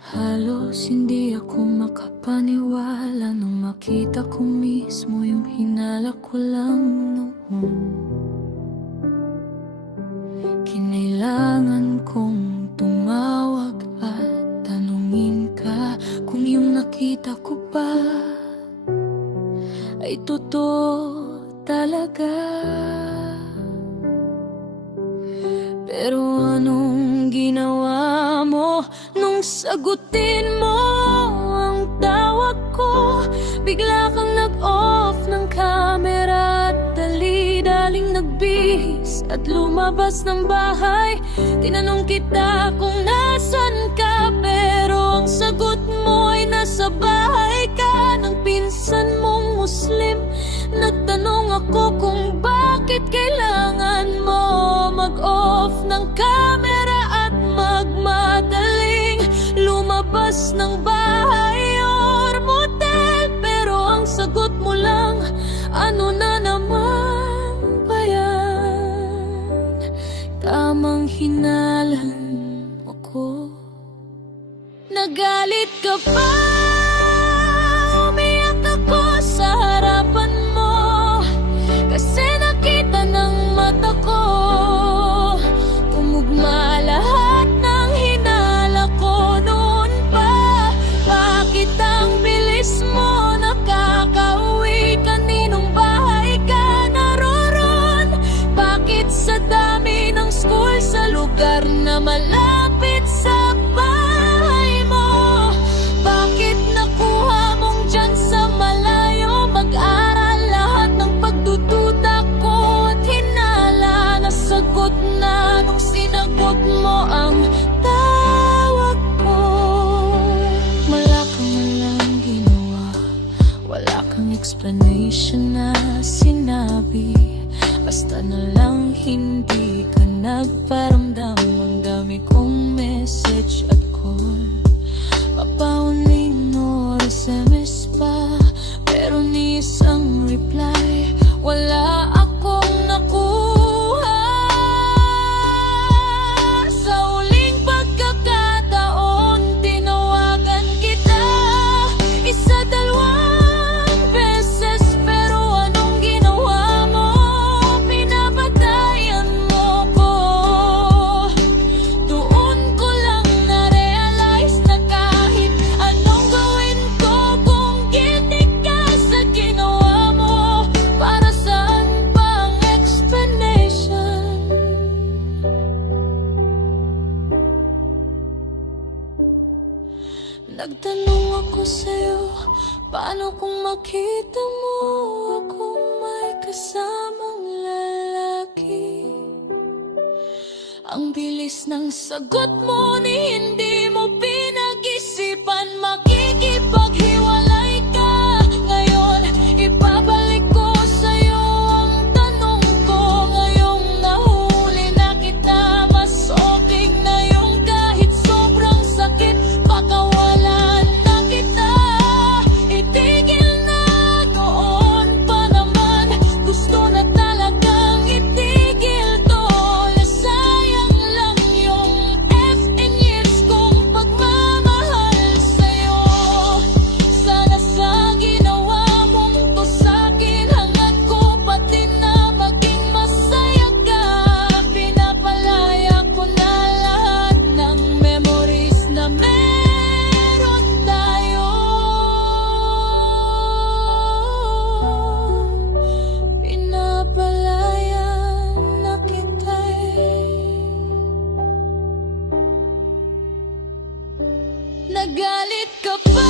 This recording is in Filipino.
Halos hindi ako makapaniwala nung makita ko mismo yung hinala ko lang noon. Kinailangan kong tumawag at tanungin ka kung yung nakita ko ba ay totoo talaga. Pero anong ginawa mo nung sagutin mo ang tawag ko? Bigla kang nag-off ng camera at dali-daling nagbihis at lumabas ng bahay. Tinanong kita kung nasan ka, pero ang sagot mo ay nasa bahay ka ng pinsan mong Muslim. Nagtanong ako kung bakit kailangan mo mag-off ng camera at magmadaling lumabas ng bahay or motel. Pero ang sagot mo lang, ano na naman ba yan? Tamang hinalan mo ko. Nagalit ka pa, umiyak ako sa harapan mo, kasi nakita ng mata ko tumugma lahat ng hinala ko noon pa. Bakit ang bilis mo nakakauwi? Kaninong bahay ka naroon? Bakit sa dami ng school sa lugar na malapit sa bahay mo? Bakit nakuha mong dyan sa malayo mag-aral? Lahat ng pagdududa ko at hinala nasagot na nung sinagot mo ang tawag ko. Wala kang walang ginawa, wala kang explanation na sinabi. Basta na lang hindi ka nagparamdam. Ang dami kong message at call, mapauling oras, SMS pa, pero ni isang reply wala akong nakuha. Sa huling pagkakataon tinawagan kita, isa, dalawang beses, pero anong ginawa mo? Pinapatayan mo ko. Doon ko lang na-realize na kahit anong gawin ko, kung guilty ka sa ginawa mo, para saan pa ang explanation? Nagtanong ako sa'yo, paano kung makita mo akong may kasamang lalaki? Ang bilis ng sagot mo, ni hindi mo pinag-isipan. Makikipaghiwalay ka ngayon, ibabalik ko sa'yo ang tanong ko. Ngayong nahuli na kita, mas okay na yung kahit sobrang sakit. Pakawalan na kita, itigil na noon pa naman. Gusto na talagang itigil to. Nasayang lang yung and years kong pagmamahal sa'yo. Sana sa ginawa mong to sa'kin, hangad ko pati na maging masaya ka. Pinapalaya ko na lahat ng memories na meron tayo. Pinapalaya na kita. Nagalit ka pa,